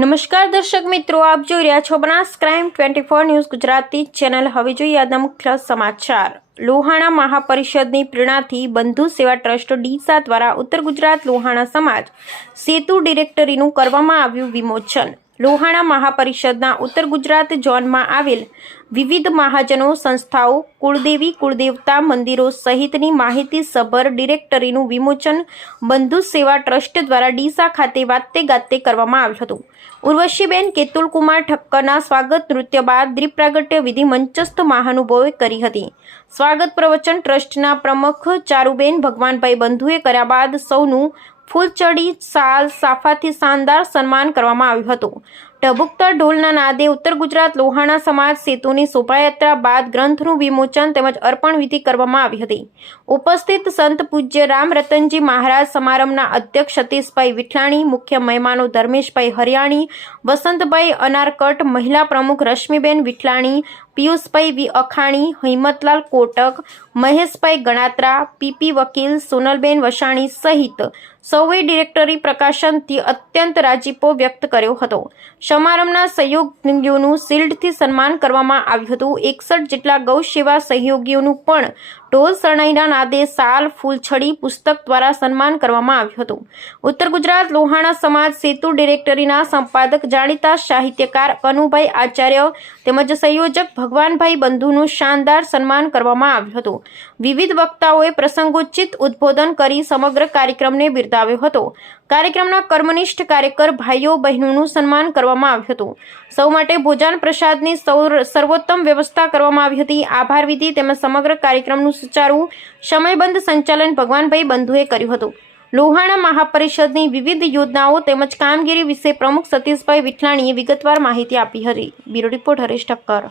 નમસ્કાર દર્શક મિત્રો, આપ જોઈ રહ્યા છો Banas crime twenty four news Gujarati channel. હવે જોઈએ આજના મુખ્ય સમાચાર. લોહાણા મહાપરિષદની પ્રેરણાથી બંધુ સેવા ટ્રસ્ટ ડીસા દ્વારા ઉત્તર ગુજરાત લોહાણા સમાજ સેતુ ડિરેક્ટરીનું કરવામાં આવ્યું વિમોચન. લોહાણા મહાપરિષદના ઉત્તર ગુજરાત ઝોનમાં આવેલ વિવિધ મહાજનો સંસ્થાઓ, કુળદેવી, કુળદેવતા મંદિરો સહિતની માહિતી સભર ડિરેક્ટરીનું વિમોચન બંધુ સેવા ટ્રસ્ટ દ્વારા ડીસા ખાતે વાતે ગાતે કરવામાં આવ્યું હતું. ઉર્વશીબેન કેતુલકુમાર ઠક્કરના સ્વાગત નૃત્ય બાદ દીપ પ્રાગટ્ય વિધિ મંચસ્થ મહાનુભાવોએ કરી હતી. સ્વાગત પ્રવચન ટ્રસ્ટના પ્રમુખ ચારુબેન ભગવાનભાઈ બંધુએ કર્યા બાદ સૌનું ફૂલચડી સાલ સાફાથી શાનદાર સન્માન કરવામાં આવ્યું હતું. ઢબુકતર ઢોલના નાદે ઉત્તર ગુજરાત લોહાણા સમાજ સેતુની શોભાયાત્રા બાદ ગ્રંથનું વિમોચન તેમજ અર્પણ વિધિ કરવામાં આવી હતી. ઉપસ્થિત સંત પૂજ્ય રામ રતનજી મહારાજ સમારંભના અધ્યક્ષ સતીશભાઈ વિઠલાણી મુખ્ય મહેમાનો ધર્મેશભાઈ હરિયાણી, વસંતભાઈ અનારકટ, મહિલા પ્રમુખ રશ્મિબેન વિઠલાણી પિયુષભાઈ વી અખાણી, હિંમતલાલ કોટક, મહેશભાઈ ગણાત્રા, પીપી વકીલ, સોનલબેન વસાણી સહિત સૌએ ડિરેક્ટરી પ્રકાશનથી અત્યંત રાજીપો વ્યક્ત કર્યો હતો. સમારંભના સહયોગીઓનું શિલ્ડથી સન્માન કરવામાં આવ્યું હતું. એકસઠ જેટલા ગૌ સેવા સહયોગીઓનું પણ ઢોલ શરણાઈના નાદે સાલ, ફૂલછડી પુસ્તક દ્વારા સન્માન કરવામાં આવ્યું હતું. ઉત્તર ગુજરાત લોહાણા સમાજ સેતુ ડિરેક્ટરીના સંપાદક જાણીતા સાહિત્યકાર કનુભાઈ આચાર્ય તેમજ સંયોજક ભગવાનભાઈ બંધુનું શાનદાર સન્માન કરવામાં આવ્યું હતું. વિવિધ વક્તાઓએ પ્રસંગોચિત ઉદ્બોધન કરી સમગ્ર કાર્યક્રમને બિરદાવ્યો હતો. કાર્યક્રમના કર્મનિષ્ઠ કાર્યકર ભાઈઓ બહેનોનું સન્માન કરવામાં આવ્યું હતું. સૌ માટે ભોજન પ્રસાદની સર્વોત્તમ વ્યવસ્થા કરવામાં આવી હતી. આભાર વિધિ તેમજ સમગ્ર કાર્યક્રમનું સુચારુ સમયબંધ સંચાલન ભગવાનભાઈ બંધુએ કર્યું હતું. લોહાણા મહાપરિષદની વિવિધ યોજનાઓ તેમજ કામગીરી વિશે પ્રમુખ સતીશભાઈ વિઠલાણીએ વિગતવાર માહિતી આપી હતી. Bureau report Haresh Thakkar.